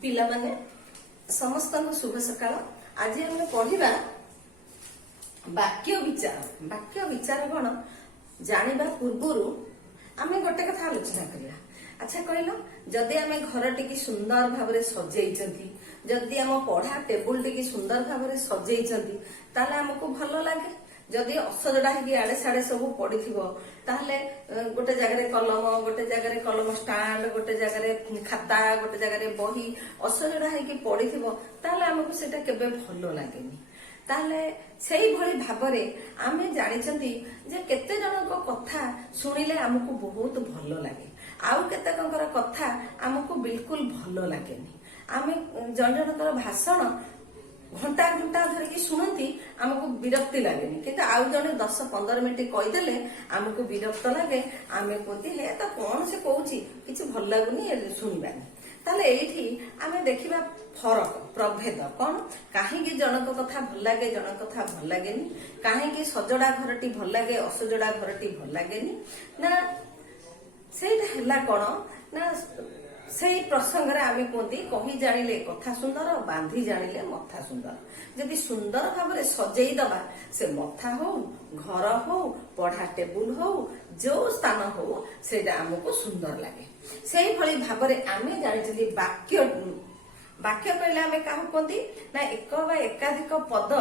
ପିଲାମାନେ ସମସ୍ତଙ୍କୁ ଶୁଭ ସକାଳ। ଆଜି ଆମେ ପଢିବା ବାକ୍ୟ ବିଚାର। ବାକ୍ୟ ବିଚାର କଣ ଜାଣିବା ପୂର୍ବରୁ ଆମେ ଗୋଟେ କଥା ଆଲୋଚନା କରିବା। ଆଚ୍ଛା କହିଲ, ଯଦି ଆମେ ଘରଟିକି ସୁନ୍ଦର ଭାବରେ ସଜେଇଛନ୍ତି, ଯଦି ଆମ ପଢା ଟେବୁଲ ଟିକି ସୁନ୍ଦର ଭାବରେ ସଜେଇଛନ୍ତି, ତାହେଲେ ଆମକୁ ଭଲ ଲାଗେ। ଯଦି ଅସଜଡା ହେଇକି ଆଡେ ସାଡେ ସବୁ ପଡିଥିବ, ତାହେଲେ ଗୋଟେ ଜାଗାରେ କଲମ, ଗୋଟେ ଜାଗାରେ କଲମ ଷ୍ଟାଣ୍ଡ, ଗୋଟେ ଜାଗାରେ ଖାତା, ଗୋଟେ ଜାଗାରେ ବହି ଅସଜଡା ହେଇକି ପଡିଥିବ, ତାହେଲେ ଆମକୁ ସେଟା କେବେ ଭଲ ଲାଗେନି। ତାହେଲେ ସେଇଭଳି ଭାବରେ ଆମେ ଜାଣିଛନ୍ତି ଯେ କେତେ ଜଣଙ୍କ କଥା ଶୁଣିଲେ ଆମକୁ ବହୁତ ଭଲ ଲାଗେ, ଆଉ କେତେକଙ୍କର କଥା ଆମକୁ ବିଲକୁଲ ଭଲ ଲାଗେନି। ଆମେ ଜଣ ଜଣଙ୍କର ଭାଷଣ ଘଣ୍ଟା ଘଣ୍ଟା ଧରିକି ଶୁଣନ୍ତି, ଆମକୁ ବିରକ୍ତି ଲାଗେନି, କିନ୍ତୁ ଆଉ ଜଣେ 10-15 ମିନିଟ କହିଦେଲେ ଆମକୁ ବିରକ୍ତ ଲାଗେ। ଆମେ କୁହନ୍ତି ହେ ତ କଣ ସେ କହୁଛି, କିଛି ଭଲ ଲାଗୁନି, ଶୁଣିବାନି। ତାହେଲେ ଏଇଠି ଆମେ ଦେଖିବା ଫରକ, ପ୍ରଭେଦ କଣ, କାହିଁକି ଜଣଙ୍କ କଥା ଭଲ ଲାଗେ, ଜଣଙ୍କ କଥା ଭଲ ଲାଗେନି, କାହିଁକି ସଜଡା ଘରଟି ଭଲ ଲାଗେ, ଅସଜଡା ଘରଟି ଭଲ ଲାଗେନି। ନା ସେଇଟା ହେଲା କଣ ନା ସେଇ ପ୍ରସଙ୍ଗରେ ଆମେ କୁହନ୍ତି କହି ଜାଣିଲେ କଥା ସୁନ୍ଦର, ବାନ୍ଧି ଜାଣିଲେ ମଥା ସୁନ୍ଦର। ଯଦି ସୁନ୍ଦର ଭାବରେ ସଜେଇ ଦବା, ସେ ମଥା ହଉ, ଘର ହଉ, ପଢା ଟେବୁଲ ହଉ, ଯୋଉ ସ୍ଥାନ ହଉ, ସେଇଟା ଆମକୁ ସୁନ୍ଦର ଲାଗେ। ସେଇଭଳି ଭାବରେ ଆମେ ଜାଣିଛନ୍ତି ବାକ୍ୟ। ବାକ୍ୟ କହିଲେ ଆମେ କାହାକୁ କୁହନ୍ତି ନା ଏକ ବା ଏକାଧିକ ପଦ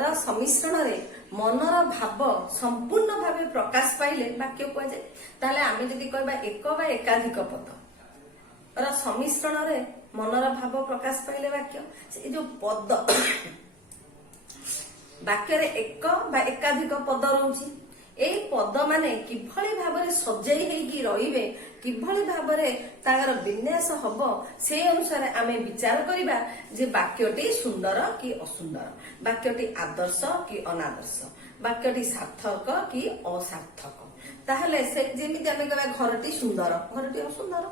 ର ସମ୍ମିଶ୍ରଣରେ ମନର ଭାବ ସମ୍ପୂର୍ଣ୍ଣ ଭାବେ ପ୍ରକାଶ ପାଇଲେ ବାକ୍ୟ କୁହାଯାଏ। ତାହେଲେ ଆମେ ଯଦି କହିବା ଏକ ବା ଏକାଧିକ ପଦ ର ସମ୍ମିଶ୍ରଣରେ ମନର ଭାବ ପ୍ରକାଶ ପାଇଲେ ବାକ୍ୟ। ସେ ଯୋଉ ପଦ, ବାକ୍ୟରେ ଏକ ବା ଏକାଧିକ ପଦ ରହୁଛି, ଏଇ ପଦ ମାନେ କିଭଳି ଭାବରେ ସଜେଇ ହେଇକି ରହିବେ, କିଭଳି ଭାବରେ ତାଙ୍କର ବିନ୍ୟାସ ହବ, ସେଇ ଅନୁସାରେ ଆମେ ବିଚାର କରିବା ଯେ ବାକ୍ୟଟି ସୁନ୍ଦର କି ଅସୁନ୍ଦର, ବାକ୍ୟଟି ଆଦର୍ଶ କି ଅନାଦର୍ଶ, ବାକ୍ୟଟି ସାର୍ଥକ କି ଅସାର୍ଥକ। ତାହେଲେ ସେ ଯେମିତି ଆମେ କହିବା ଘରଟି ସୁନ୍ଦର, ଘରଟି ଅସୁନ୍ଦର,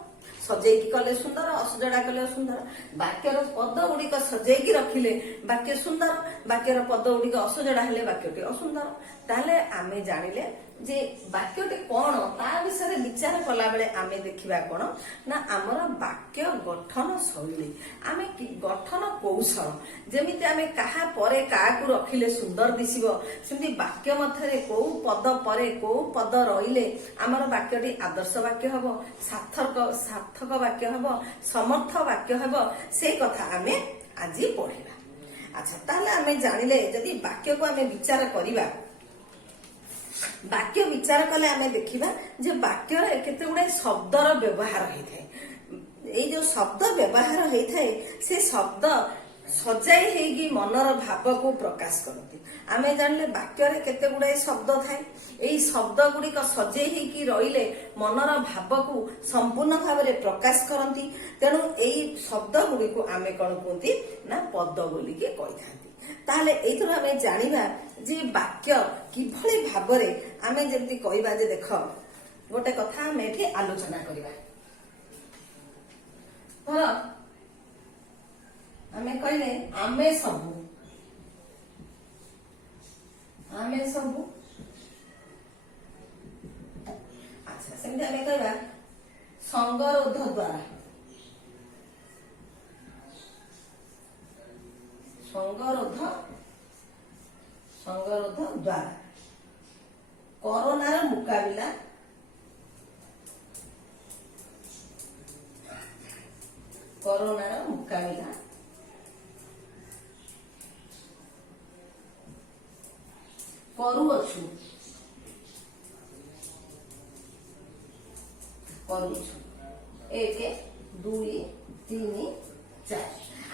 ସଜେଇକି କଲେ ସୁନ୍ଦର, ଅସଜଡା କଲେ ଅସୁନ୍ଦର। ବାକ୍ୟର ପଦ ଗୁଡିକ ସଜେଇକି ରଖିଲେ ବାକ୍ୟ ସୁନ୍ଦର, ବାକ୍ୟର ପଦ ଗୁଡିକ ଅସଜଡା ହେଲେ ବାକ୍ୟଟି ଅସୁନ୍ଦର। ତାହେଲେ ଆମେ ଜାଣିଲେ ଯେ ବାକ୍ୟଟି କଣ, ତା ବିଷୟରେ ବିଚାର କଲା ବେଳେ ଆମେ ଦେଖିବା କଣ ନା ଆମର ବାକ୍ୟ ଗଠନ ଶୈଳୀ, ଆମେ ଗଠନ କୌଶଳ। ଯେମିତି ଆମେ କାହା ପରେ କାହାକୁ ରଖିଲେ ସୁନ୍ଦର ଦିଶିବ, ସେମିତି ବାକ୍ୟ ମଧ୍ୟରେ କୋଉ ପଦ ପରେ କୋଉ ପଦ ରହିଲେ ଆମର ବାକ୍ୟଟି ଆଦର୍ଶ ବାକ୍ୟ ହବ, ସାର୍ଥକ ବାକ୍ୟ ହବ, ସମର୍ଥ ବାକ୍ୟ ହବ, ସେଇ କଥା ଆମେ ଆଜି ପଢିବା। ଆଚ୍ଛା, ତାହେଲେ ଆମେ ଜାଣିଲେ ଯଦି ବାକ୍ୟକୁ ଆମେ ବିଚାର କରିବା, ବାକ୍ୟ ବିଚାର କଲେ ଆମେ ଦେଖିବା ଯେ ବାକ୍ୟରେ କେତେ ଗୁଡାଏ ଶବ୍ଦର ବ୍ୟବହାର ହେଇଥାଏ। ଏଇ ଯୋଉ ଶବ୍ଦ ବ୍ୟବହାର ହେଇଥାଏ, ସେ ଶବ୍ଦ ସଜାଇ ହେଇକି ମନର ଭାବକୁ ପ୍ରକାଶ କରନ୍ତି। ଆମେ ଜାଣିଲେ ବାକ୍ୟରେ କେତେ ଗୁଡାଏ ଶବ୍ଦ ଥାଏ, ଏଇ ଶବ୍ଦ ଗୁଡିକ ସଜେଇ ହେଇକି ରହିଲେ ମନର ଭାବକୁ ସମ୍ପୂର୍ଣ୍ଣ ଭାବରେ ପ୍ରକାଶ କରନ୍ତି। ତେଣୁ ଏଇ ଶବ୍ଦ ଗୁଡିକୁ ଆମେ କଣ କୁହନ୍ତି ନା ପଦ ବୋଲିକି କହିଥାନ୍ତି। ତାହେଲେ ଏଇଥିରୁ ଆମେ ଜାଣିବା ଯେ ବାକ୍ୟ କିଭଳି ଭାବରେ ଆମେ ଯେମିତି କହିବା ଯେ ଦେଖ ଗୋଟେ କଥା ଆମେ ଏଠି ଆଲୋଚନା କରିବା। ଧର ଆମେ କହିଲେ ଆମେ ସବୁ, ଆମେ ସବୁ। ଆଚ୍ଛା, ସେମିତି ଆମେ କହିବା ସଙ୍ଗରୋଧ ଦ୍ଵାରା, ସଙ୍ଗରୋଧ ଦ୍ଵାରା କରୋନାର ମୁକାବିଲା, କରୋନାର ମୁକାବିଲା କରୁଅଛୁ। 1, 2, 3, 4।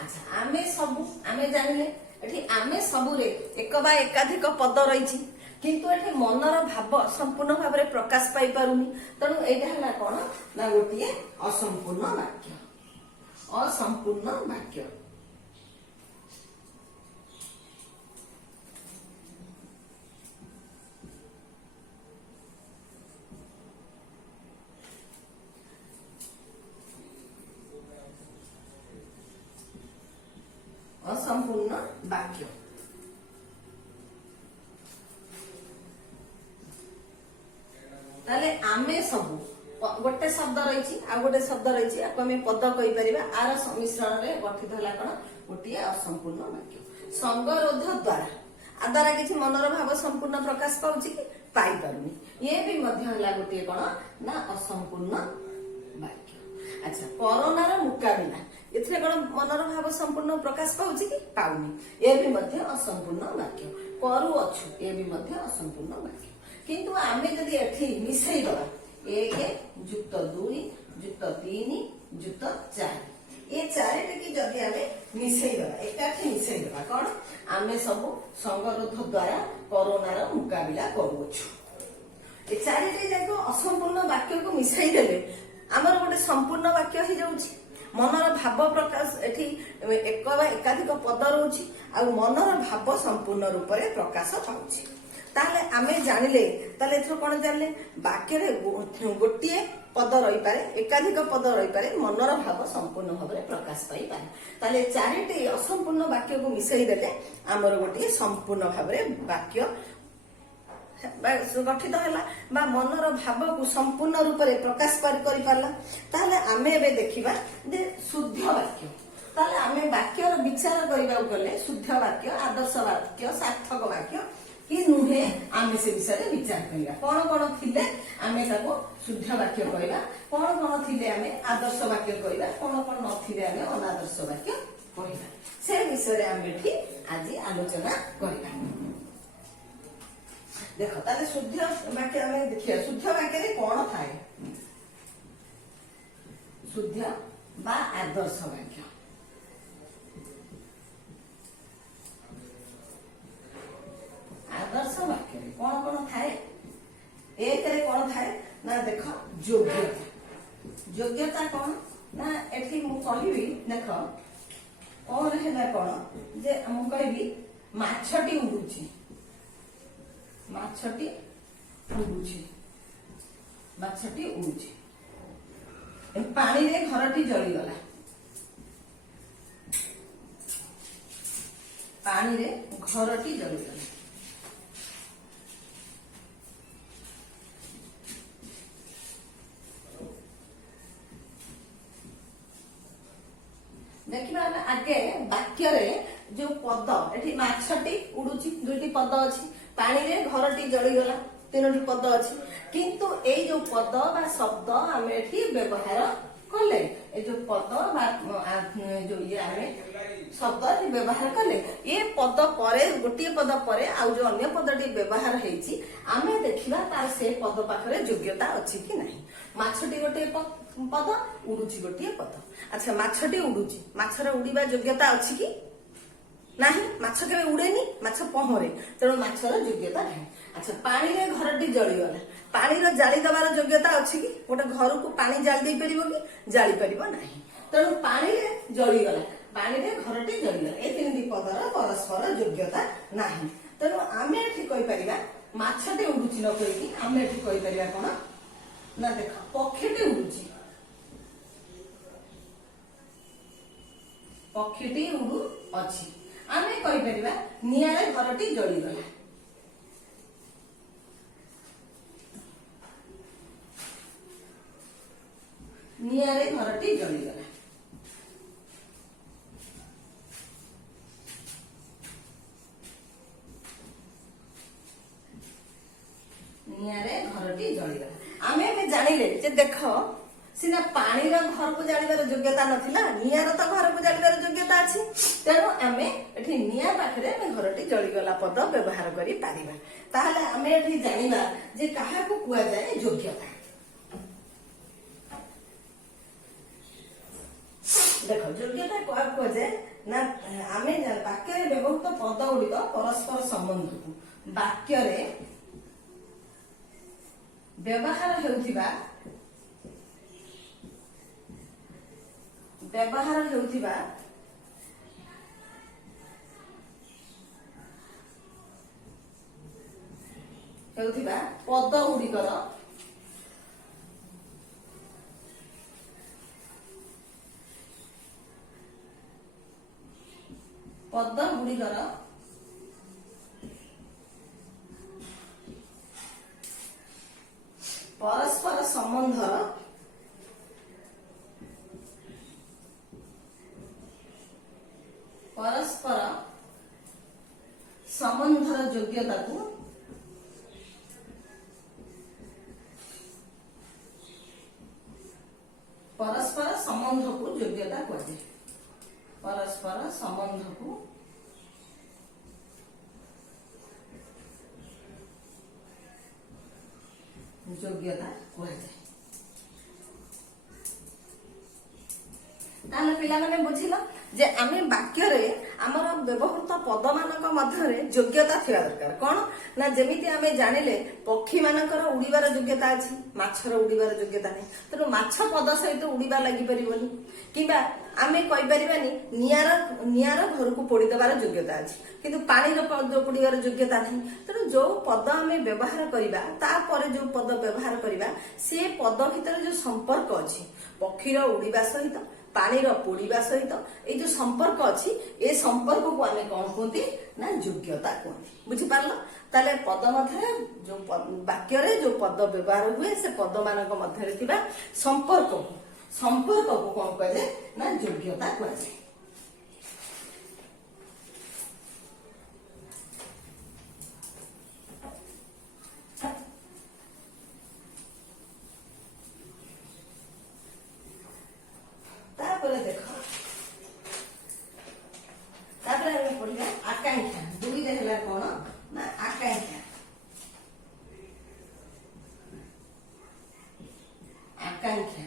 ଆଚ୍ଛା, ଆମେ ସବୁ, ଆମେ ଜାଣିଲେ ଏଠି ଆମେ ସବୁରେ ଏକ ବା ଏକାଧିକ ପଦ ରହିଛି, କିନ୍ତୁ ଏଠି ମନର ଭାବ ସମ୍ପୂର୍ଣ୍ଣ ଭାବରେ ପ୍ରକାଶ ପାଇପାରୁନି। ତେଣୁ ଏଇଟା ହେଲା କଣ ନା ଗୋଟିଏ ଅସମ୍ପୂର୍ଣ୍ଣ ବାକ୍ୟ, ଅସମ୍ପୂର୍ଣ୍ଣ ବାକ୍ୟ। ଅସମ୍ପୂର୍ଣ୍ଣ ବାକ୍ୟ। ତାହେଲେ ଆମେ ସବୁ, गोटे शब्द रही आ गोटे शब्द रही आम पद कहीपर आर सम्मिश्रण में गठित है कौन गोटे असंपूर्ण वाक्य संगरोध द्वारा आ द्वारा किसी मनर भाव संपूर्ण प्रकाश पाऊँ कि पाई पारुनी ये भी गोटे कौन ना असंपूर्ण वाक्य। अच्छा कोरोनार मुकाबिला एथिरे कौन मनर भाव संपूर्ण प्रकाश पाऊँ कि पाऊनी ये भी असंपूर्ण वाक्य करूअछु ये भी असंपूर्ण वाक्य किंतु आमे जदि एठी मिसई दबा 1 जुक्त 2 जुक्त 3 जुक्त 4 ये चारिटी की जदि आमे मिसई दबा एकाठी मिसई दबा कौन आमे सब संगरोध द्वारा कोरोनार मुकाबिला करूअछु ये चारिटी जाक असंपूर्ण वाक्य को मिसई देले आमर गोटे संपूर्ण वाक्य हो जाउछि मनर भाव प्रकाश एठी एक बा एकाधिक पद रोची आ मनर भाव संपूर्ण रूप से प्रकाश पाउछि ताले आमे जानिले ताले एथरो कोन जानले वाक्य रे गोटिए पद रही पारे एकाधिक पद रही पारे मनर भाव संपूर्ण भाव में प्रकाश पाई पारे ताले चारिटी असंपूर्ण वाक्य को मिसई देले आमर गोटिए संपूर्ण भाव में वाक्य गठित है मनर भाव को संपूर्ण रूप से प्रकाश कर पारला आमे एबे देखिबा जे शुद्ध वाक्य ताले आमे वाक्यर विचार करबा गले शुद्ध वाक्य आदर्श वाक्य सार्थक वाक्य कि नुहे आमे से विषय विचार करबा कौन थिले आमे ताको शुद्ध वाक्य कहबा कौन थिले आमे आदर्श वाक्य कहबा कौन नथिले आमे अनादर्श वाक्य कहबा से विषय आमे एठी आज आलोचना करबा। देख ताले शुद्ध वाक्य आमे देखिए शुद्ध वाक्य रे कौन थाए शुद्ध बा आदर्श वाक्य आदर्श वाक्य रे कौन थाए एक रे कौन थाए ना देख योग्यता योग्यता कौन ना एठी मु कहबी देख कौन है कौन जे मु कहबी माछटी उडुची माछटी उडुची माछटी उडुची पानी रे घरटी जली गला पानी रे घरटी जली गला देखिबा आगे वाक्य रे जो पद एठी माछटी उडुची दुईटी पद अछि पानी रे घरटी जली गला तीनोटी पद अछि किंतु ए जो पद बा शब्द आमे एठी व्यवहार कले ए जो पद बा जो ये आमे शब्द व्यवहार कले ये पद परे गोटे पद परे आ जो अन्य पदटी व्यवहार हेछि आमे देखिबा तार से पद पाखरे योग्यता अछि कि नाही माछटी गोटे पद उडुची गोटे पद अच्छा माछटी उडुची माछर उड़ीबा योग्यता अछि कि नाही माछ केबे उड़ेनी माछ पहरे तेणु माछर योग्यता नाही अच्छा पानी रे घरटी जली गला पानी रो जाली दबार योग्यता अछि कि गोटे घर को पानी जाली दे परिबो कि जाली परिबो नाही तेणु पानी रे जली गला पानी रे घरटी जली गला ए तीनटी पदर परस्पर योग्यता नाही तेणु आमे एठी कहि परिबा माछटी उडुची न कहि आमे एठी कहि परिबा कोन ना देख पक्षीटी उडुची पक्षीटी उडु अछि आमे कहि परिबा नियारे घरटी जली गला नियारे घरटी जली गला नियारे घरटी जली गला आमे जानिले जे देख सिना पानी रो घर को जालिबार योग्यता नथिला नियार तो घर को जालिबार योग्यता अछि तेणु आमे एठी निया पाखरे आमे घरटी जली गला पद व्यवहार करि पारिबा ताहले आमे एठी जानिबा जे काहा को कुआ जाय योग्यता देखो योग्यता कुआ कुआ जाय ना आमे वाक्य रे व्यवहृत पद गुडिक परस्पर संबंध को वाक्य रे व्यवहार हेउथिबा पद गुडिकर परस्पर संबंधर योग्यता को परस्पर संबंध को योग्यता कहे। परस्पर संबंध को योग्यता कहे। ताले पिला माने बुझिला जे आमे वाक्य रे हमर व्यवहृत पद मानक मध्य योग्यता थिया दरकार। कोन ना जेमिति आमे जानिले पक्षी मानकर उड़ीबार योग्यता अछि, माछर उड़ीबार योग्यता नै, तनो माछ पद सहित उड़ीबा लागि परिबोनी, किबा आमे कहि परिबानी नियार घर को पोड़ी देबार योग्यता अछि, किंतु पानी रो पद पोड़ीबार योग्यता नै। तनो जो पद आमे व्यवहार करिबा ता परे जो पद व्यवहार करिबा से पद भितर जो संपर्क अछि पक्षी रो उड़ीबा सहित पानी रो पोड़ीबा सहित ए जो संपर्क अछि ए संपर्क को आमे कोन कहंती ना योग्यता कहंती। बुझि पारलो? ताले पद मध्य जो वाक्य रे जो पद व्यवहार हुए से पद मानक मध्य रे थिबा संपर्क को कोन कहले ना योग्यता कहले। देखो पढ़िया आकांक्षा दुई देखला कौन ना आकांक्षा। आकांक्षा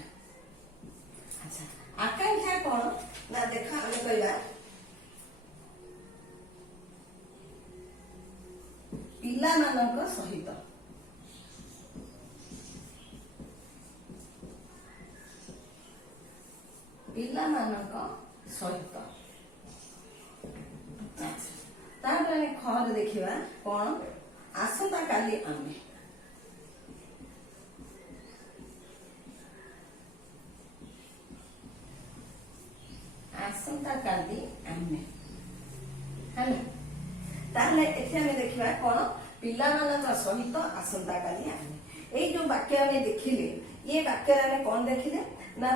अच्छा आकांक्षा कौन ना देखा आमे कहला पिला मानक सहित पिला मानक सहित तापर खर देखिबा कोन आसंता काली आमे आसंता काली आमे हला ताले एथे आमे देखिबा कोन पिला मानक सहित आसंता काली आमे। ए जो वाक्य आमे देखिले ये वाक्य आमे कोन देखिले ना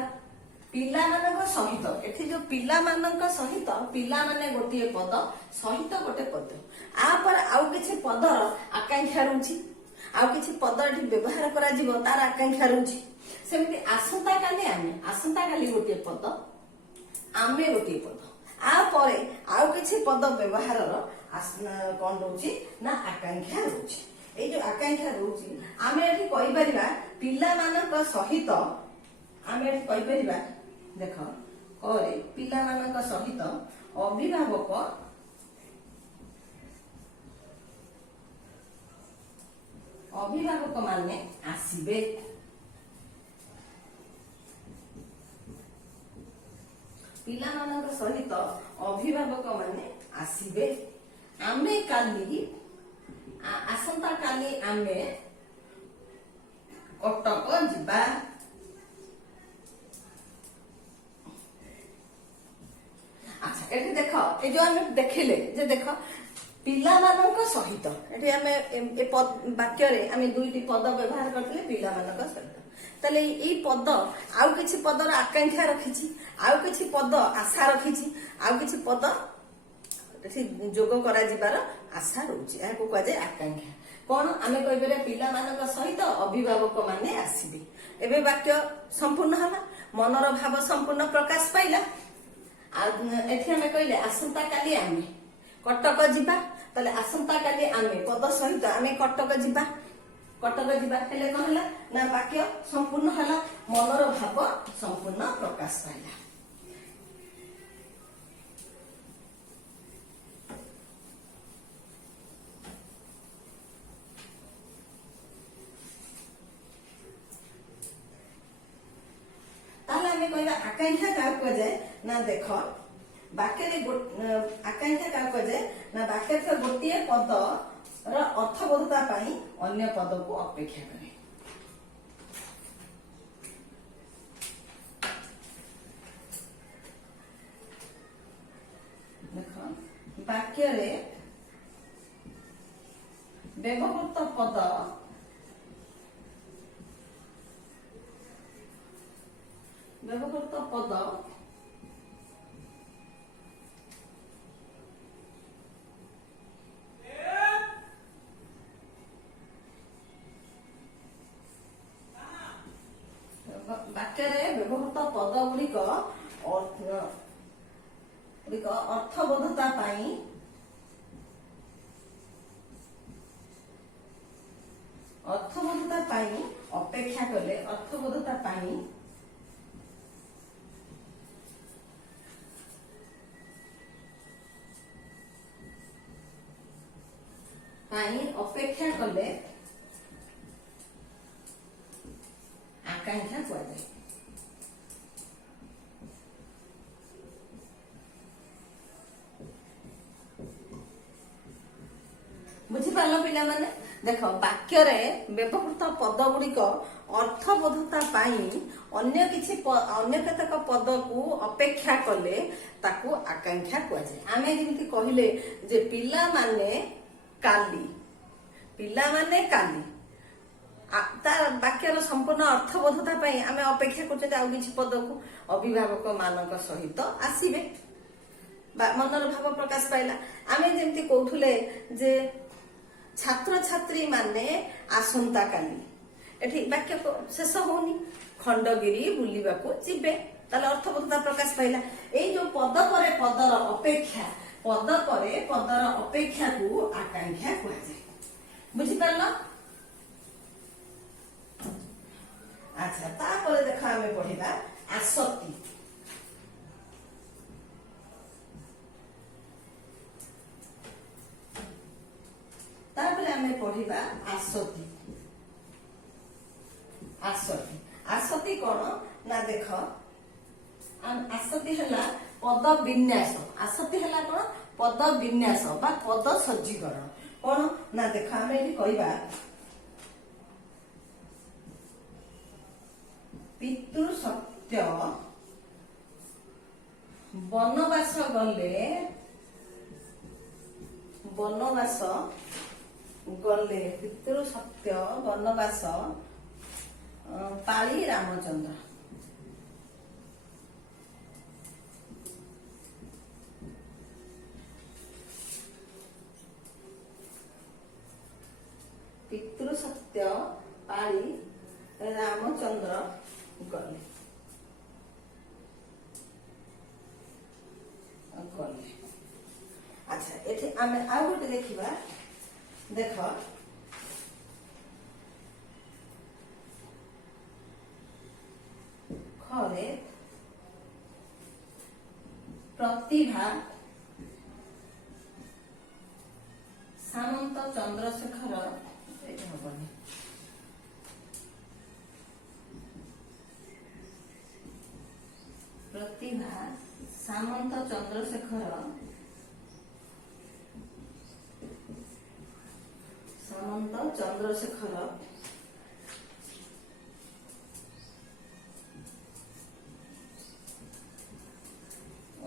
पिला मानक सहित एठी जो पिला मानक सहित पिला माने गोटे पद सहित गोटे पद आ पर आउ किछि पदर आकांक्षा रहउछि, आउ किछि पद एठी व्यवहार करा जिवो तार आकांक्षा रहउछि। सेमिति आसंता काली गोटे पद आमे गोटे पद आ परे आउ किछि पद व्यवहार कोन रहउछि ना आकांक्षा रहउछि। ए जो आकांक्षा रहउछि आमे एठी कहि परिबा पिला मानक सहित आमे एठी कहि परिबा देख करे पिला मानक सहित अभिभावक माने आसीबे। पिला मानक सहित अभिभावक माने आसीबे। आमे काली आसंता काली आमे कटक जिबा। अच्छा एठी देख ए जो हम देखिले जे देख पिला मानक सहित एठी हमें ए वाक्य रे हमें दुईटी पद व्यवहार करथिले पिला मानक सहित। तले ई पद आउ किछि पदर आकांक्षा रखिछि, आउ किछि पद आशा रखिछि, आउ किछि पद एठी जोग करा जिबार आशा रहउछि। एहा को कह जाय आकांक्षा। कोन हमें कहबेरे पिला मानक सहित अभिभावक माने आसीबे। एबे वाक्य संपूर्ण हला, मनर भाव संपूर्ण प्रकाश पाइला। एठी हमें कहले आसंता काली आमे कटक जिबा, तले आसंता काली आमे पद सहित आमे कटक जिबा हेले कौन हला ना वाक्य संपूर्ण हला, मनर भाव संपूर्ण प्रकाश पाइला। आकांक्षा क्या कह जाए ना देख वाक्य आकांक्षा क्या कह जाए ना वाक्य गोटे पद अर्थबोधता अन्य पद को अपेक्षा करे। देख वाक्य व्यवहृत पद ବ୍ୟବହୃତ ପଦ ବାକ୍ୟରେ ବ୍ୟବହୃତ ପଦ ଗୁଡ଼ିକ ଅର୍ଥବୋଧତା ପାଇଁ ଅପେକ୍ଷା କଲେ ଅର୍ଥବୋଧତା ପାଇଁ ଅପେକ୍ଷା କଲେ ଆକାଂକ୍ଷା କୁହାଯାଏ। ବୁଝିପାରିଲ ପିଲାମାନେ? ଦେଖ, ବାକ୍ୟରେ ବ୍ୟବହୃତ ପଦ ଗୁଡିକ ଅର୍ଥବୋଧତା ପାଇଁ ଅନ୍ୟ କେତେକ ପଦକୁ ଅପେକ୍ଷା କଲେ ତାକୁ ଆକାଂକ୍ଷା କୁହାଯାଏ। ଆମେ ଯେମିତି କହିଲେ ଯେ ପିଲାମାନେ କାଲି ତାର ବାକ୍ୟର ସମ୍ପୂର୍ଣ୍ଣ ଅର୍ଥବୋଧତା ପାଇଁ ଆମେ ଅପେକ୍ଷା କରୁଛନ୍ତି ଆଉ କିଛି ପଦକୁ। ଅଭିଭାବକ ମାନଙ୍କ ସହିତ ଆସିବେ, ମନର ଭାବ ପ୍ରକାଶ ପାଇଲା। ଆମେ ଯେମିତି କହୁଥିଲେ ଯେ ଛାତ୍ରଛାତ୍ରୀ ମାନେ ଆସନ୍ତା କାଲି, ଏଠି ବାକ୍ୟ ଶେଷ ହଉନି, ଖଣ୍ଡଗିରି ବୁଲିବାକୁ ଯିବେ, ତାହେଲେ ଅର୍ଥବୋଧତା ପ୍ରକାଶ ପାଇଲା। ଏଇ ଯୋଉ ପଦ ପରେ ପଦର ଅପେକ୍ଷାକୁ ଆକାଂକ୍ଷା କୁହାଯାଏ। ବୁଝିପାରିଲ? ଆଚ୍ଛା, ତାପରେ ଦେଖ ଆମେ ପଢିବା ଆସକ୍ତି। ତାପରେ ଆମେ ପଢିବା ଆସକ୍ତି। ଆସକ୍ତି କଣ ନା ଦେଖ, ଆସକ୍ତି ହେଲା ପଦ ବିନ୍ୟାସ। ଆସକ୍ତି ହେଲା କଣ? ପଦ ବିନ୍ୟାସ ବା ପଦ ସଜ୍ଜୀକରଣ। କଣ ନା ଦେଖ, ଆମେ ଏଠି କହିବା ପିତୃ ସତ୍ୟ ବନବାସ ଗଲେ ପିତୃ ସତ୍ୟ ବନବାସ ପାଳି ରାମଚନ୍ଦ୍ର। ପିତୃ ସତ୍ୟ ପାଳି ରାମଚନ୍ଦ୍ର ଗଲେ। ଆଚ୍ଛା, ଏଠି ଆମେ ଆଉ ଗୋଟେ ଦେଖିବା। ଦେଖ, ଖରେ ପ୍ରତିଭା ସାମନ୍ତ ଚନ୍ଦ୍ରଶେଖର, ଏଠି ହବନି, ପ୍ରତିଭା ସାମନ୍ତ ଚନ୍ଦ୍ରଶେଖର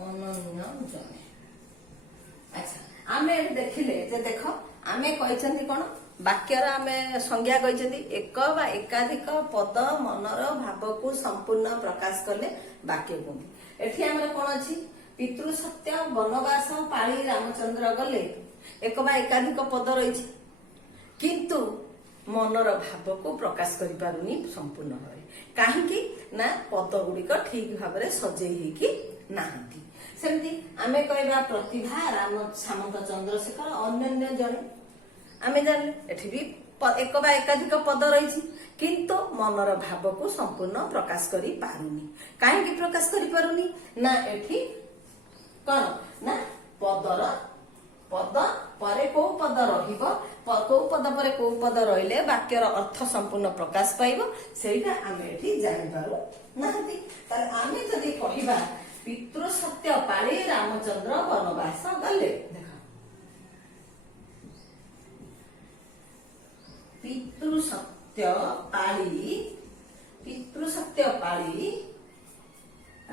ଅନନ୍ୟ ଜଣେ। ଆଚ୍ଛା, ଆମେ ଏଠି ଦେଖିଲେ ଯେ ଦେଖ, ଆମେ କହିଛନ୍ତି କଣ? ବାକ୍ୟର ଆମେ ସଂଜ୍ଞା କହିଛନ୍ତି ଏକ ବା ଏକାଧିକ ପଦ ମନର ଭାବକୁ ସମ୍ପୂର୍ଣ୍ଣ ପ୍ରକାଶ କଲେ ବାକ୍ୟ କୁହନ୍ତି। ଏଠି ଆମର କଣ ଅଛି? ପିତୃ ସତ୍ୟ ବନବାସ ପାଳି ରାମଚନ୍ଦ୍ର ଗଲେ, ଏକ ବା ଏକାଧିକ ପଦ ରହିଛି, କିନ୍ତୁ ମନର ଭାବକୁ ପ୍ରକାଶ କରିପାରୁନି ସମ୍ପୂର୍ଣ୍ଣ ଭାବରେ। କାହିଁକି ନା ପଦ ଗୁଡିକ ଠିକ ଭାବରେ ସଜେଇ ହେଇକି ନାହାନ୍ତି। ସେମିତି ଆମେ କହିବା ପ୍ରତିଭା ସାମନ୍ତ ଚନ୍ଦ୍ରଶେଖର ଅନନ୍ୟ ଜଣେ। ଆମେ ଜାଣିଲେ ଏଠି ବି ଏକ ବା ଏକାଧିକ ପଦ ରହିଛି, କିନ୍ତୁ ମନର ଭାବକୁ ସମ୍ପୂର୍ଣ୍ଣ ପ୍ରକାଶ କରିପାରୁନି। କାହିଁକି ପ୍ରକାଶ କରିପାରୁନି? ନା ଏଠି କଣ ନା ପଦ ପରେ କୋଉ ପଦ ରହିବ, କୋଉ ପଦ ପରେ କୋଉ ପଦ ରହିଲେ ବାକ୍ୟର ଅର୍ଥ ସମ୍ପୂର୍ଣ୍ଣ ପ୍ରକାଶ ପାଇବ, ସେଇଟା ଆମେ ଏଠି ଜାଣିପାରୁ ନାହାନ୍ତି। ତାହେଲେ ଆମେ ଯଦି କହିବା ପିତୃ ସତ୍ୟ ପାଳି ରାମଚନ୍ଦ୍ର ବନବାସ ଗଲେ, ଦେଖ, ପିତୃ ସତ୍ୟ ପାଳି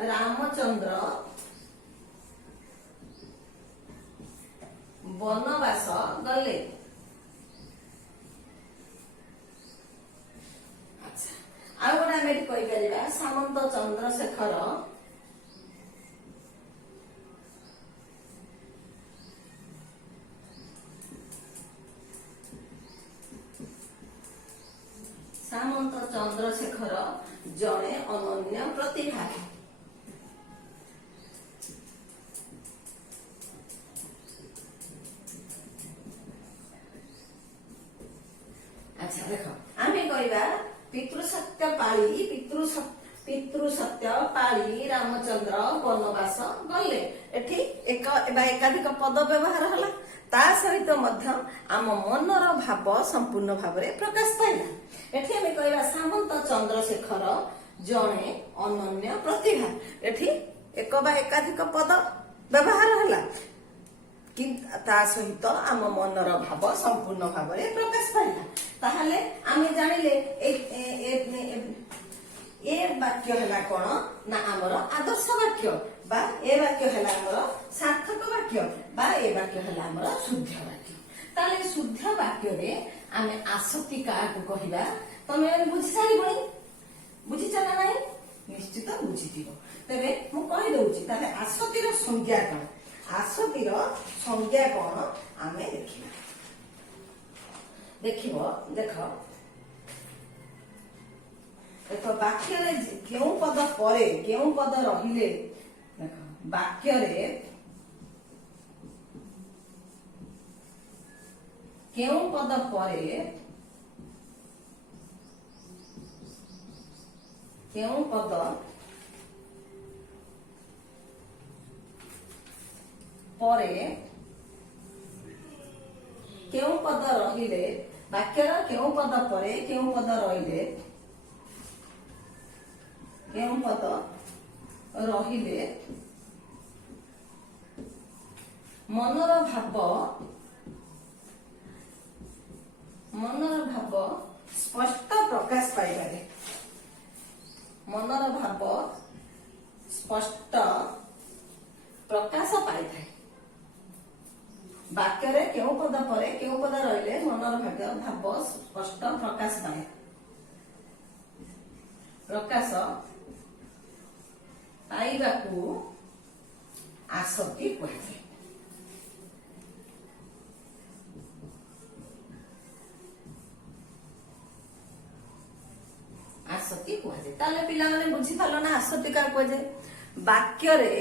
ରାମଚନ୍ଦ୍ର ବନବାସ ଗଲେ। ଆଚ୍ଛା, ଆଉ ଗୋଟେ ଆମେ ଏଠି କହିପାରିବା ସାମନ୍ତ ଚନ୍ଦ୍ରଶେଖର ଜଣେ ଅନନ୍ୟ ପ୍ରତିଭା। ଆଚ୍ଛା ଦେଖ ଆମେ କହିବା ପିତୃସତ୍ୟ ପାଳି ରାମଚନ୍ଦ୍ର ବନବାସ ଗଲେ। ଏଠି ଏକ ବା ଏକାଧିକ ପଦ ବ୍ୟବହାର ହେଲା। ତା ସହିତ ମଧ୍ୟ ଆମ ମନର ଭାବ ସମ୍ପୂର୍ଣ୍ଣ ଭାବରେ ପ୍ରକାଶ ପାଇଲା। ଏଠି ଆମେ କହିବା ସାମନ୍ତ ଚନ୍ଦ୍ରଶେଖର ଜଣେ ଅନନ୍ୟ ପ୍ରତିଭା। ଏଠି ଏକ ବା ଏକାଧିକ ପଦ ବ୍ୟବହାର ହେଲା, ତା ସହିତ ଆମ ମନର ଭାବ ସମ୍ପୂର୍ଣ୍ଣ ଭାବରେ ପ୍ରକାଶ ପାଇଲା। ତାହେଲେ ଆମେ ଜାଣିଲେ ଏ ବାକ୍ୟ ହେଲା କଣ ନା ଆମର ଆଦର୍ଶ ବାକ୍ୟ, ବା ଏ ବାକ୍ୟ ହେଲା ଆମର ସାର୍ଥକ ବାକ୍ୟ, ବା ଏ ବାକ୍ୟ ହେଲା ଆମର ଶୁଦ୍ଧ ବାକ୍ୟ। ତାହେଲେ ଶୁଦ୍ଧ ବାକ୍ୟରେ ଆମେ ଆସକ୍ତି କାହାକୁ କହିବା ତମେ ବୁଝି ସାରିବଣି। ବୁଝିଛ ନା ନାହିଁ? ନିଶ୍ଚିତ ବୁଝିଥିବ। ତେବେ ମୁଁ କହିଦଉଛି ତାହେଲେ ଆସକ୍ତିର ସଂଜ୍ଞା କଣ? ଆସକ୍ତିର ସଂଜ୍ଞା କଣ ଆମେ ଦେଖିବା। ଦେଖ ବାକ୍ୟରେ କେଉଁ ପଦ ପରେ କେଉଁ ପଦ ରହିଲେ, ଦେଖ ବାକ୍ୟରେ କେଉଁ ପଦ ପରେ କେଉଁ ପଦ କେଉଁ ପଦ ରହିଲେ, ବାକ୍ୟର କେଉଁ ପଦ ପରେ କେଉଁ ପଦ ରହିଲେ ମନର ଭାବ ସ୍ପଷ୍ଟ ପ୍ରକାଶ ପାଇପାରେ। ମନର ଭାବ ସ୍ପଷ୍ଟ ପ୍ରକାଶ ପାଇଥାଏ। ବାକ୍ୟରେ କେଉଁ ପଦ ପରେ କେଉଁ ପଦ ରହିଲେ ମନର ଭାବ ସ୍ପଷ୍ଟ ପ୍ରକାଶ ପାଏ। ପ୍ରକାଶ ପାଇବାକୁ ଆସକ୍ତି କୁହାଯାଏ। ଆସକ୍ତି କୁହାଯାଏ। ତାହେଲେ ପିଲାମାନେ ବୁଝିପାରିଲ ନା ଆସକ୍ତି କାହାକୁ କୁହାଯାଏ? ବାକ୍ୟରେ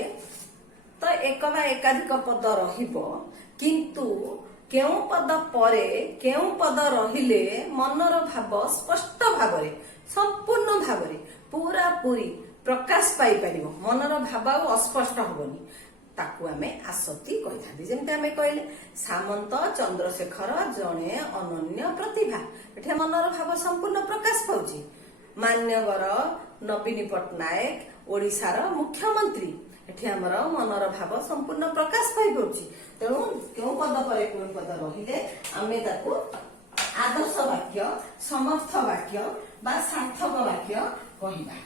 ତ ଏକ ବା ଏକାଧିକ ପଦ ରହିବ, କିନ୍ତୁ କେଉଁ ପଦ ପରେ କେଉଁ ପଦ ରହିଲେ ମନର ଭାବ ସ୍ପଷ୍ଟ ଭାବରେ ସମ୍ପୂର୍ଣ୍ଣ ଭାବରେ ପୁରାପୁରି ପ୍ରକାଶ ପାଇପାରିବ, ମନର ଭାବ ଆଉ ଅସ୍ପଷ୍ଟ ହବନି, ତାକୁ ଆମେ ଆସକ୍ତି କହିଥାନ୍ତି। ଯେମିତି ଆମେ କହିଲେ ସାମନ୍ତ ଚନ୍ଦ୍ରଶେଖର ଜଣେ ଅନନ୍ୟ ପ୍ରତିଭା, ଏଠି ମନର ଭାବ ସମ୍ପୂର୍ଣ୍ଣ ପ୍ରକାଶ ପାଉଛି। ମାନ୍ୟବର ନବୀନ ପଟ୍ଟନାୟକ ଓଡିଶାର ମୁଖ୍ୟମନ୍ତ୍ରୀ, ଏଠି ଆମର ମନର ଭାବ ସମ୍ପୂର୍ଣ୍ଣ ପ୍ରକାଶ ପାଇପାରୁଛି। ତେଣୁ କେଉଁ ପଦ ପରେ କେଉଁ ପଦ ରହିଲେ ଆମେ ତାକୁ ଆଦର୍ଶ ବାକ୍ୟ, ସମର୍ଥ ବାକ୍ୟ ବା ସାର୍ଥକ ବାକ୍ୟ କହିବା।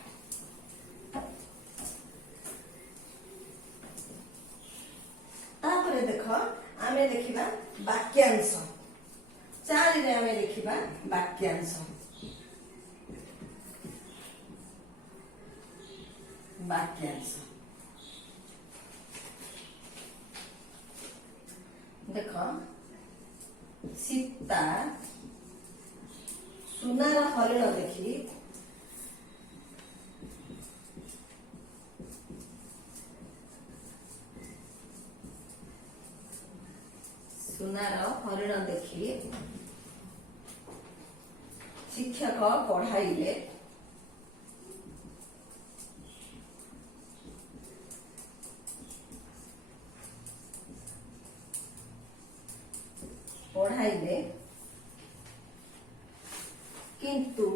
ତାପରେ ଦେଖ ଆମେ ଦେଖିବା ବାକ୍ୟାଂଶ। 4ରେ ଆମେ ଦେଖିବା ବାକ୍ୟାଂଶ। ଦେଖ ସୀତା ସୁନାର ହରିଣ ଦେଖି ଶିକ୍ଷକ ପଢାଇଲେ କିନ୍ତୁ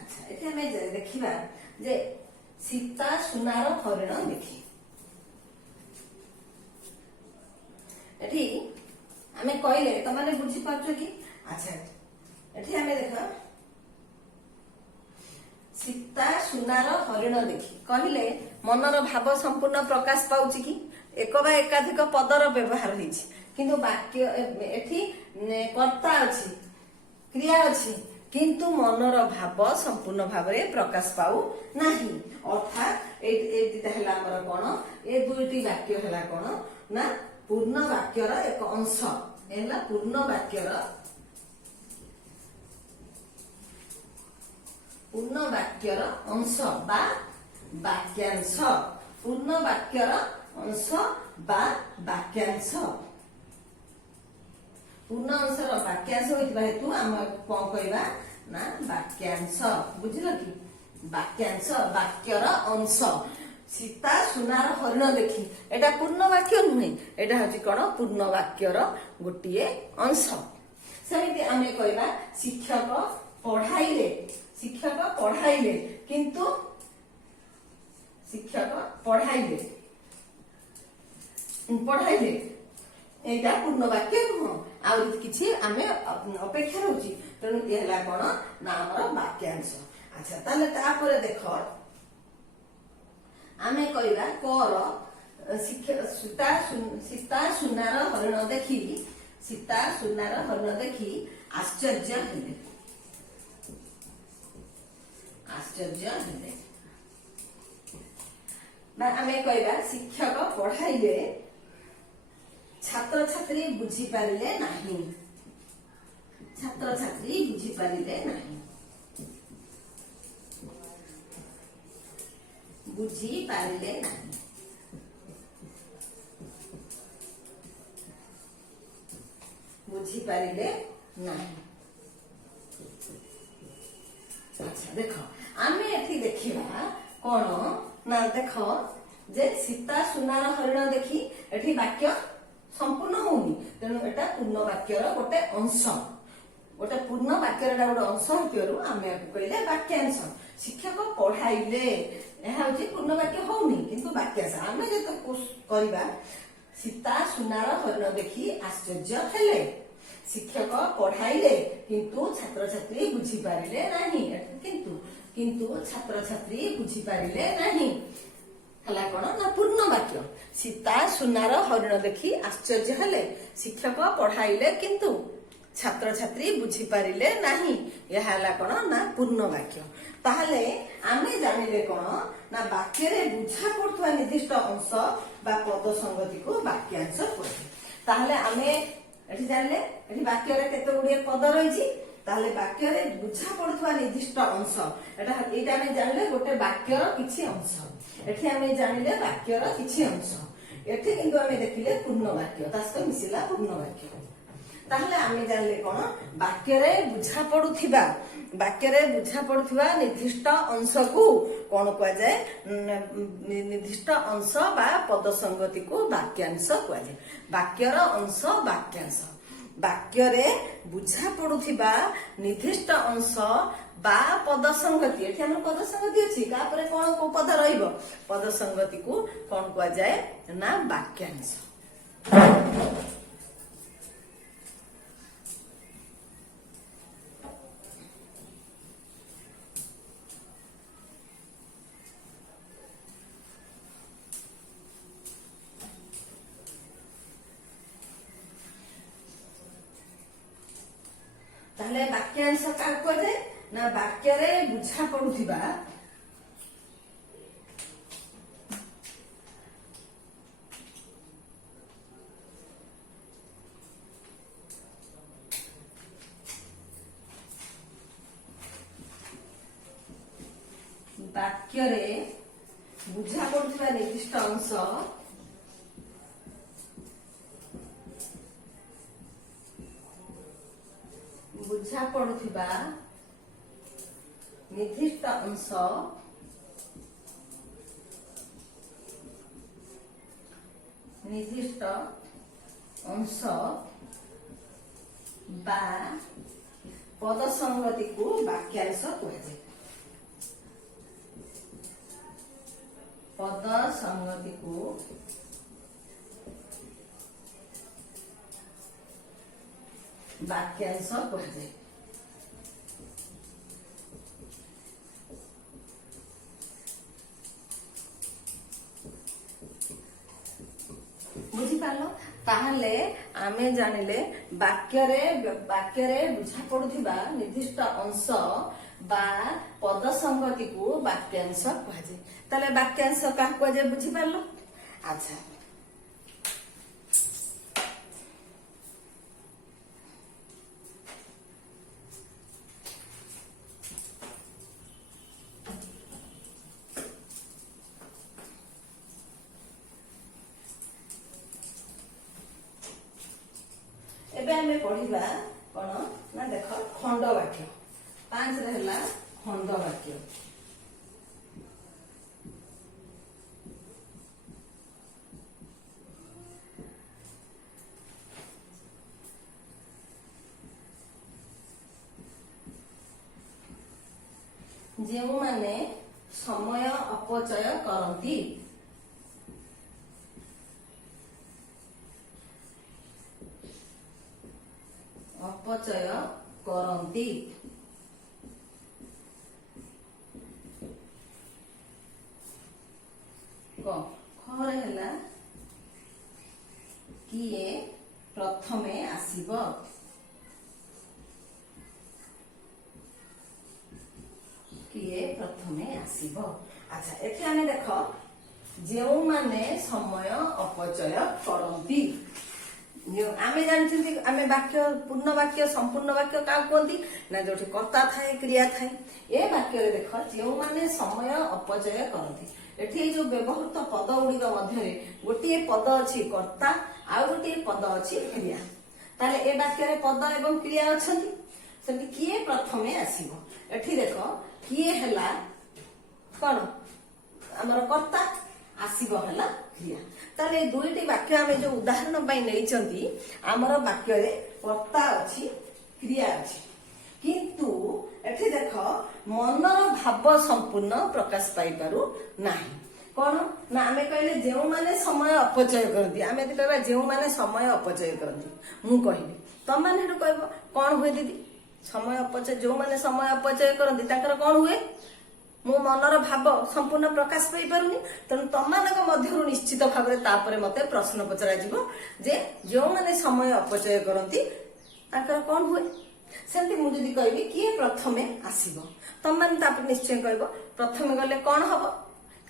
ଆଚ୍ଛା ଏଠି ଆମେ ଦେଖିବା ଯେ ସୀତା ସୁନାର ହରିଣ ଦେଖି, ଏଠି ଆମେ କହିଲେ ତମାନେ ବୁଝିପାରୁଛ କି? ଆଚ୍ଛା ଏଠି ଆମେ ଦେଖ ସୀତା ସୁନାର ହରିଣ ଦେଖି କହିଲେ ମନର ଭାବ ସମ୍ପୂର୍ଣ୍ଣ ପ୍ରକାଶ ପାଉଛି କି? ଏକ ବା ଏକାଧିକ ପଦର ବ୍ୟବହାର ହେଇଛି, କିନ୍ତୁ ବାକ୍ୟ ଏଠି କର୍ତ୍ତା ଅଛି, क्रिया अच्छी किंतु मनर भाव संपूर्ण भाव प्रकाश पाऊ नाही अर्थात एटा है आमर कौन ए दुईटी वाक्य है कौन ना पूर्ण वाक्यर एक अंश है पूर्ण वाक्यर अंश बा वाक्यांश पूर्ण वाक्यर अंश बा वाक्यांश पूर्ण अंशर वाक्यांश होइतिबा हेतु आम कौन कहवा ना वाक्यांश बुझिल कि वाक्यांश वाक्यर अंश सीता सुनार हरिण देखी एटा पूर्ण वाक्य नुहे एटा हची कौन पूर्ण वाक्यर गोटे अंश सेमिति आमे कहवा शिक्षक पढ़ाइले किंतु शिक्षक पढ़ाइले एटा पूर्ण वाक्य नुह आ किछि आमे अपेक्षा रहउची तेणु ए हला कोन ना हमर वाक्यांश अच्छा ताले तापर देख आमे कहबा कर सीता सुनार हरिण देखि आश्चर्य हेले बा आमे कहबा शिक्षक पढ़ाइले छात्र छात्री बुझी पारिले नहीं अच्छा देख आमे एठी देखिबा कोन ना देख जे सीता सुनार हरिण देखी एठी वाक्य संपूर्ण होनी तेणु एटा पूर्ण वाक्यर गोटे अंश गोटे पूर्ण वाक्यर गोटे अंश होतिरु आमे कहले वाक्यांश शिक्षक पढ़ाइले यह हूँ पूर्ण वाक्य होनी किंतु वाक्यांश आमे जे करबा सीता सुनार हरिण देखी आश्चर्य हेले शिक्षक पढ़ाइले किंतु छात्र छात्री बुझी पारिले नहीं किंतु छात्र छात्री बुझी पारिले नहीं हला कोन ना पूर्ण वाक्य सीता सुनार हरिण देखी आश्चर्य हेले शिक्षक पढ़ाइले किंतु छात्र छात्री बुझी पारिले नहीं यह हला कोन ना पूर्ण वाक्य ताहले आमे जानिले कोन ना वाक्य रे बुझा पड़थवा निर्दिष्ट अंश बा पद संगति को वाक्यांश कहै ताहले आमे एठी जानले एठी वाक्य रे केते गुडे पद रहिछि ताहले वाक्य रे बुझा पड़थवा निर्दिष्ट अंश एटा आमे जानले गोटे वाक्यर किछि अंश एठी आमे जानिले वाक्यर किछि अंश एठी किंतु आमे देखिले पूर्ण वाक्य तासक मिसिला पूर्ण वाक्य ताहले आमे जानले कोन वाक्य रे बुझा पड़ुथिबा निर्दिष्ट अंश को कोन कहै जाय निर्दिष्ट अंश बा पद संगति को वाक्यांश कहै जाय वाक्यर अंश वाक्यांश वाक्य रे बुझा पड़ुथिबा निर्दिष्ट अंश बा पद संगति एठी हमर पद संगति अछि का परे कोन को पद रहइबो पद संगति को कोन कहै जाय ना वाक्यांश ताहले वाक्यांश का कहै जाय ना वाक्य रे बुझा पड़ुथिबा निर्दिष्ट अंश बुझा पड़ुथिबा निर्दिष्ट अंश बा पद संगति को वाक्यांश कहै पद संगति को वाक्यांश कहै बुझी पारलो ताहले आमे जानिले बाक्यरे बुझा पड़ुथिबा निर्दिष्ट अंश बा पद संगति को वाक्यांश कहाजे। ताले वाक्यांश का कहाजे बुझी पारलो। अच्छा एबे हमें पढ़िबा कोन ना देख खंड वाक्य 5 रे हला खंड वाक्य। जेउ माने समय अपचय करती अपचय करती खरे हला किए प्रथमे आसीब। किए प्रथमे आसीब। अच्छा एठी आमे देख जेउ माने समय अपचय करती आमे जानछिंती आमे वाक्य पूर्ण वाक्य संपूर्ण वाक्य का कहती ना जोठी कर्ता थाए क्रिया थाए ए वाक्य रे देख जेउ माने समय अपचय करती एठी जो व्यवहृत पद गुड़िक मध्य गोटे पद अछि कर्ता आ गोटे पद अछि क्रिया ताले ए वाक्य रे पद एवं क्रिया अछंती सेठी किए प्रथमे आसीबो। एठी देख किए हला कोन हमर कर्ता आसीबो हला क्रिया। ताले दुईटी वाक्य आमे जो उदाहरण पई नेइचंती हमर वाक्य रे कर्ता अछि क्रिया अछि किंतु एठी देख मनर भाव संपूर्ण प्रकाश पाई पारु नाही कोन ना आमे कहले जेउ माने समय अपचय करती आमे कहबा जेउ माने समय अपचय करती मु कहिबी तम माने हेटु कहबो कोन होय दीदी समय अपचय जो माने समय अपचय करती ताकर कोन हुए मो मनर भाव संपूर्ण प्रकाश पाई पारुनी तेणु तमानक मध्यरु निश्चित भाव तापरे मते प्रश्न पचरा जीवो जे जो माने समय अपचय करती ताकर कोन हुए सेंती मु जदी कहबी किए प्रथमे आसीबो तम माने तापर निश्चय कहबो प्रथमे गले कोन हबो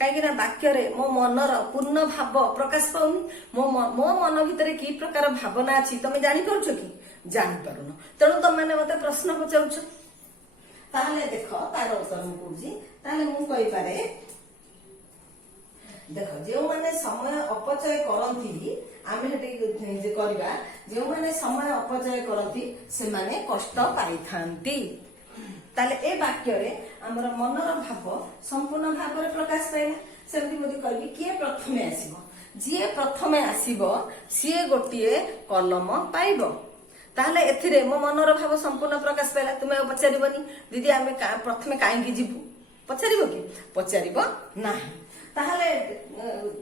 काहे कि वाक्य रे मो मनर पूर्ण भाव प्रकाश पाउनी मो मन भितरे की प्रकार भावना अछि तमे जानि पाउछ कि जानि पारुनो तेणु तम माने मते प्रश्न पचाउछ ताहले देख तार उत्तर मु कहूची ताहले मु कहि पारे देख जेउ माने समय अपचय करंती आमे हेटी जे करबा जेउ माने समय अपचय करंती से माने कष्ट पाई थांती ताले ए वाक्य रे हमर मनर भाव संपूर्ण भाव रे प्रकाश पाइला सेमती मोदी कहबी किए प्रथमे आसीबो जे प्रथमे आसीबो सिए गोटिए कलम पाइबो ताहले एथिरे मो मनर भाव संपूर्ण प्रकाश पाइला तुमे पचारिबनी दीदी आमे प्रथमे काहेकि जीवु पचारिबो कि पचारिबो नाही ताहले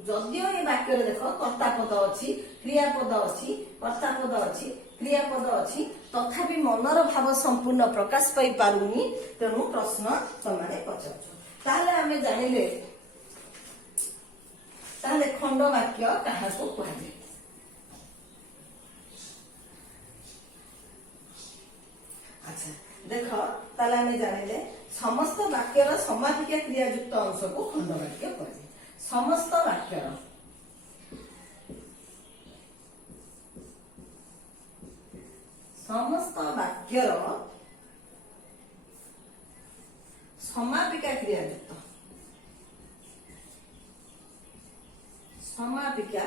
जदियो ए वाक्य रे देखो कर्ता पद अछि क्रिया पद अछि कर्ता पद अछि क्रिया पद अछि तथापि मनर भाव संपूर्ण प्रकाश पाई पारुनी तेणु प्रश्न तमाने पचारछु ताहले आमे जानिले ताहले खंड वाक्य काहाको कहबे। अच्छा देख ताहले आमे जानिले समस्त वाक्यर समापिका क्रिया युक्त अंश को खंड वाक्य कहबे। समस्त वाक्यर समस्त वाक्यर समापिका क्रिया युक्त समापिका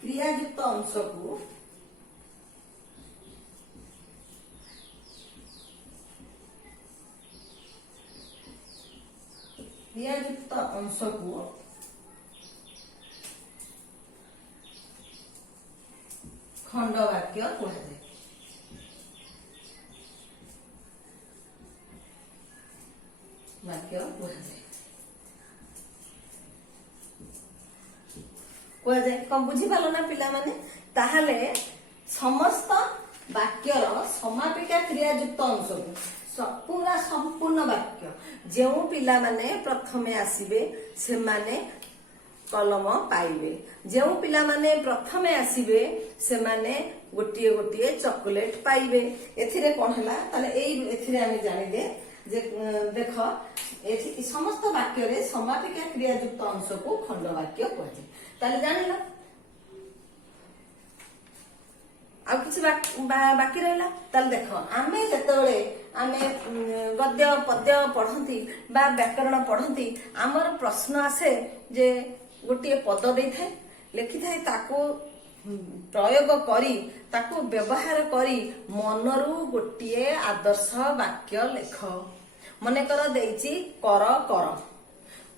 क्रिया युक्त अंश को क्रियायुक्त अंश को खंड वाक्य कहुए। वाक्य कहुए कौन बुझी पाल ना पिला माने ताहले समस्त वाक्यर समापिका क्रियायुक्त अंश को पूरा संपूर्ण वाक्य जो पिला माने प्रथमे आसीबे से माने कलम पाइबे। जो पिलामाने प्रथमे आसीबे सेमाने गोटिए गोटिए चॉकलेट पाइबे। एथिरे कोन हला ताले एथिरे आमे जानिले जे देख एथि समस्त वाक्य रे समापिका क्रियायुक्त अंश को खंड वाक्य कहजे। ताले जानिला आ किछि बाकी रहला। ताले देख आमे जतबेले आमे गद्य पद्य पढ़ंती बा व्याकरण पढ़ंती आमर प्रश्न आसे जे गोटे पद दे थाए लिखि थाए ताको प्रयोग करी ताको व्यवहार करी मनरू गोटे आदर्श वाक्य लेख। मने कर देइछि कर कर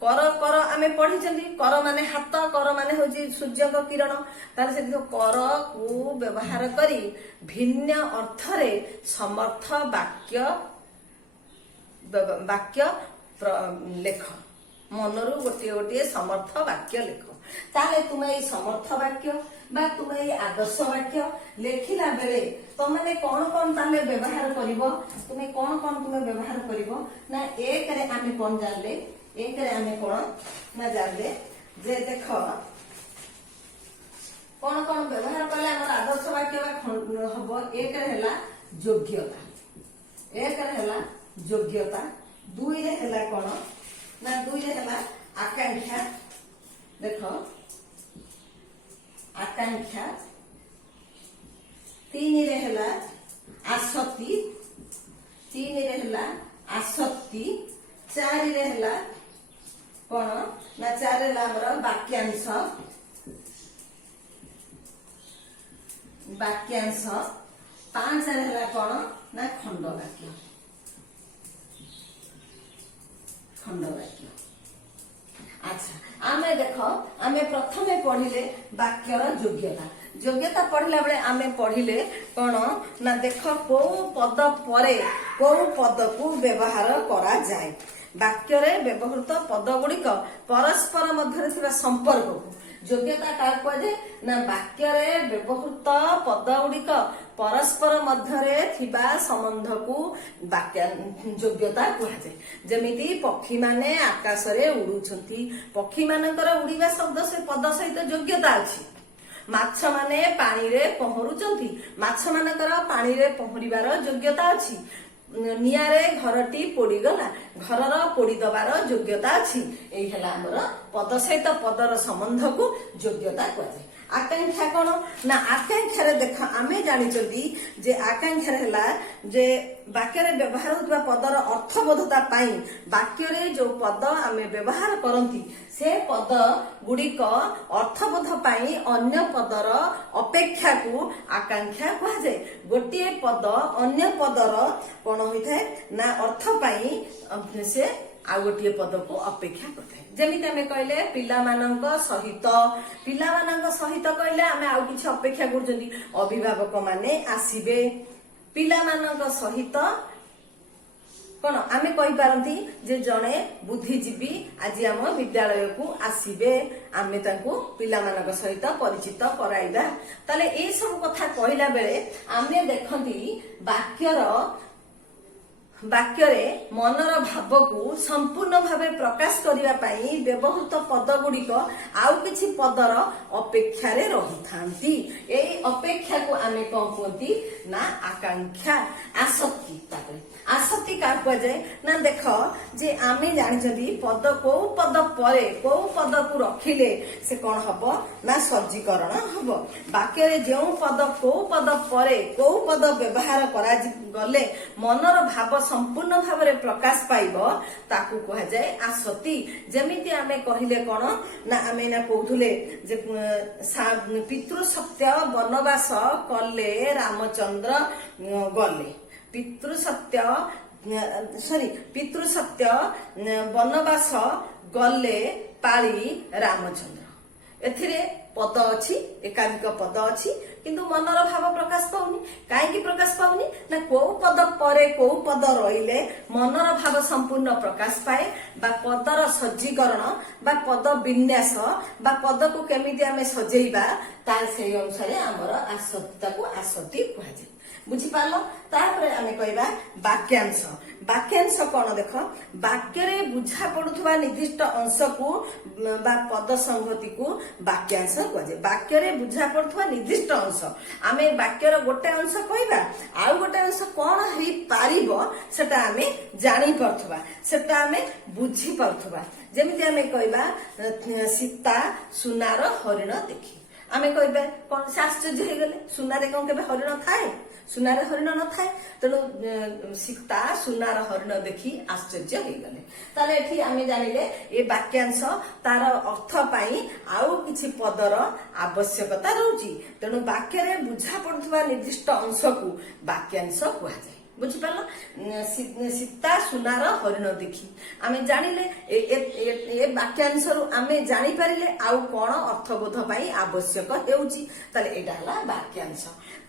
कर कर आमे पढ़िचंदी कर माने हाथ कर माने होची सूर्य को किरण तार से कर को व्यवहार करी भिन्न अर्थ रे समर्थ वाक्य वाक्य लेख। मनरू गोटे गोटे समर्थ वाक्य लेख। ताले तुमे ये समर्थ वाक्य बा तुमे ये आदर्श वाक्य लेखिला बेले तुमने कौन कौन ताले व्यवहार करिवो तुमे कौन कौन तुमे व्यवहार करिवो ना एक रे आमे कौन जानले एक रे आमे कौन ना जानले जे देख कौन कौन व्यवहार कले हमर आदर्श वाक्य बा हबो। एक रे हला योग्यता एक रे हला योग्यता दुई रे हला कौन ना दुई रे हला आकांक्षा देख आकांक्षा तीन रे हला आसक्ति तीन रे हला आसक्ति चार रे हला कौन ना चार रे हमर वाक्यांश वाक्यांश पांच रे हला कौन ना खंड वाक्य खंड वाक्य। अच्छा आमे देख आमे प्रथमे पढ़िले वाक्यर योग्यता योग्यता पढ़िला बेले आमे पढ़िले कौन ना देख को पद परे को पद को व्यवहार करा जाए। वाक्य रे व्यवहृत पद गुड़िक परस्पर मध्य थिबा संपर्क को योग्यता का कहे ना वाक्य रे व्यवहृत पद गुड़िक परस्पर मध्य थिबा संबंध को वाक्य योग्यता कहे। जमिति पक्षी माने आकाश रे उड़ुछंती पक्षी मानकर उड़ीबा शब्द से पद सहित योग्यता अछि। माछ माने पानी रे पहरुचंती माछ मानकर पानी रे पहरिबार योग्यता अछि। नियारे घरटी पोड़ी गला घरर पोड़ी दबार योग्यता अछि। एई हला हमर पद सहित पदर संबंध को योग्यता कहे। आकांक्षा कौन ना आकांक्षा रे देख आमे जानिचंदी जे आकांक्षा रे हला जे वाक्य रे व्यवहार होतबा पदर अर्थबोधता पाई वाक्य रे जो पद आमे व्यवहार करंती से पद गुड़िक अर्थबोध पाई अन्य पदर अपेक्षा को आकांक्षा कहा जाए। गोटे पद अन्य पदर कौन होइथाय ना अर्थ पाई से आ गोटे पद को अपेक्षा करथाय। जेमिति आमे कहले पिलामानंक सहित कहले आमे आउ किछि अपेक्षा करजंदी अभिभावक माने आसीबे पिलामानंक सहित कौन आमे कहि पारंती जे जणे बुद्धिजीवी आज आम विद्यालय को आसीबे आमे तांको पिलामानंक सहित परिचित कराइबा। ताले ए सब कथा कहला बेले आमे देखंती वाक्य रे मनर भाव को संपूर्ण भावे प्रकाश करिवा पाई व्यवहृत पद गुड़िक आउ किछि पदर अपेक्षा रे रहिथांती। एई अपेक्षा को आमे कोन कहंती ना आकांक्षा आसक्ति। तापरे आसक्ति का कहे ना देख जे आमे जानिछंती पद को पद परे को पद को रखिले से कौन हबो ना सज्जीकरण हबो। वाक्य रे जेउ पद को पद परे को पद व्यवहार करा गले मनर भाव संपूर्ण भाव रे प्रकाश पाइबो ताकू कहा जाए आसक्ति। जेमिति आमे कहिले कौन ना आमे ना कहथुले जे पितृ सत्य वनवास कले रामचंद्र गले पितृ सत्य वनवास गले पाली रामचंद्र। एथिरे पद अछि एकाधिक पद अछि किंतु मनर भाव प्रकाश पाउनी। काहेकि प्रकाश पाउनी ना को पद परे को पद रहिले मनर भाव संपूर्ण प्रकाश पाए बा पदर सज्जीकरण बा पद विन्यास बा पद को केमिति आमे सजेइबा तार से अनुसार हमर आसक्ति को आसक्ति कहा जाय। बुझिपार तापर आम कहवा वाक्यांश वाक्यांश कौन देख वाक्य बुझा पड़ुवा निर्दिष्ट अंश को पद संगति को वाक्यांश कहुए वाक्य बुझा पड़ुवा निर्दिष्ट अंश आम वाक्यर गोटे अंश कहवा आउ गोटे अंश कौन हो पार सेटा आम जानी पार्थुवा सेटा आम बुझी पार्थुवा जेमिति आम कहवा सीता सुनार हरिण देखी आम कहबे कौन से आश्चर्य हो गले सुनारे कौन के हरिण थाए सुनार हरिण न थाए तेणु सीता सुनार हरिण देखी आश्चर्य हो गले ताले एठी आमे जानिले ए वाक्यांश तार अर्थ पाई आउ किछि पदर आवश्यकता रहउची तेणु वाक्य रे बुझा पड़ुवा निर्दिष्ट अंश को वाक्यांश कुहा जाय बुझिपार सीता सुनार हरिण देखी आमे जानिले ए वाक्यांश आमे जानि पारिले आउ कोन अर्थबोध पाई आवश्यक हेउची ताले एटा हला वाक्यांश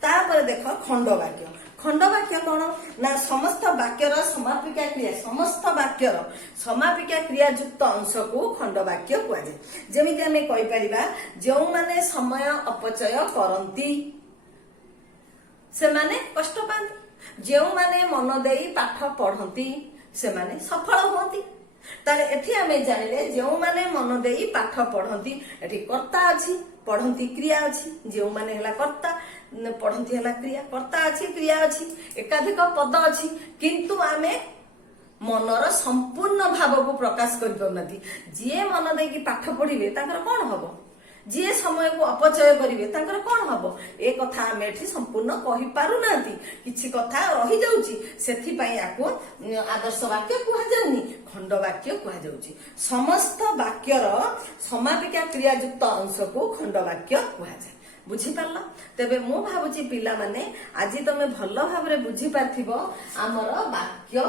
तापर देख खंडवाक्य खंडवाक्य कौन ना समस्त वाक्यर समापिका क्रिया समस्त वाक्यर समापिका क्रिया युक्त अंश को खंडवाक्य कुआ जाय जेमिति आमे कहि परिबा जो माने समय अपचय करंती से माने कष्ट पांती जो माने मन देई पाठ पढ़ंती से माने सफल होती ताले एठी आमे जानिले जो माने मन देई पाठ पढ़ंती एठी कर्ता अछि पढ़ंती क्रिया अछि जो माने हला कर्ता पढ़ंती हला क्रिया कर्ता अछि क्रिया अछि एकाधिक पद अछि किंतु आमे मनर संपूर्ण भाव को प्रकाश करि परनाती जे मन देई कि पाठ पढ़िबे ताकर कोन हबो जे समय को अपचय करिवे ताकर कोन हबो ए कथा आमे एठी संपूर्ण कहि पारु नांती किछि कथा रहि जाउची सेथि पई आको आदर्श वाक्य कुहा जाउनी खंड वाक्य कुहा जाउची समस्त वाक्यर समापिका क्रिया युक्त अंश को खंड वाक्य कुहा जाय बुझिपारल तेबे मु भाबुची पिला माने आज तमे भल्ल भाबरे बुझी पारथिबो हमर वाक्य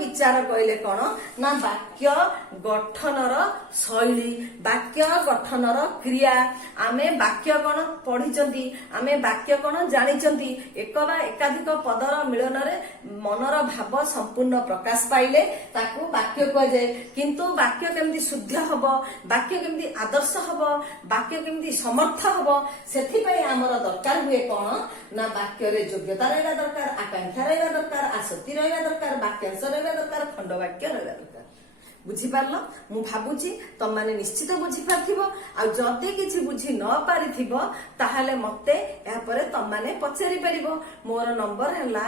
विचार कहले कोन ना वाक्य गठनर शैली वाक्य गठनर क्रिया आमे वाक्य कोन पढिचंती आमे वाक्य कोन जानिचंती एक बा एकाधिक पदर मिलन रे मनर भाव संपूर्ण प्रकाश पाइले ताकू वाक्य कह जाय किंतु वाक्य केमती शुद्ध हबो वाक्य केमती आदर्श हबो वाक्य केमती समर्थ हबो सेथि पई हमर दरकार हुए कोन ना वाक्य रे योग्यता रहबा दरकार आकांक्षा रहबा दरकार आसक्ति रहबा दरकार वाक्यांश रहबा दरकार खंड वाक्य रहबा दरकार बुझिपारल मु भाबुची तुम माने निश्चित बुझी पारथिबो आ जदि किछि बुझी न पारिथिबो ताहाले मते या परे तुम माने पचारि परिबो मोर नंबर हला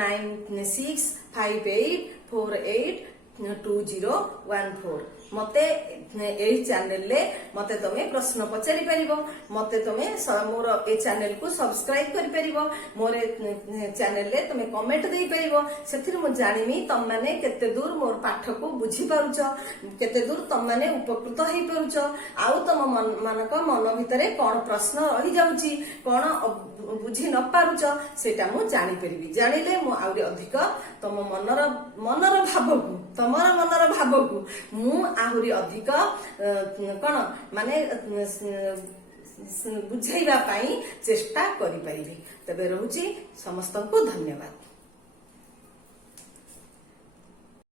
9658482014 मते एई चैनल ले मते तमे प्रश्न पचारि परिबो मते तमे मोर ए चैनल को सब्सक्राइब करि परिबो मोर चैनल ले तमे कमेंट देई परिबो सेथिर मु जानिमी तम माने केते दूर मोर पाठ को बुझी पारुछ केते दूर तम माने उपकृत हेई पारुछ आउ तम मानक मन भितरे कोन प्रश्न रहि जाउची कोन बुझी न पारुछ सेटा मु जानि परिबी जानिले मु आउरी अधिक तम मनर भावकु तमर मनर भावकु मु आहुरी अधिक कौन माने बुझाइबा पाई चेष्टा करि परिबी तबे रहउची समस्त को धन्यवाद।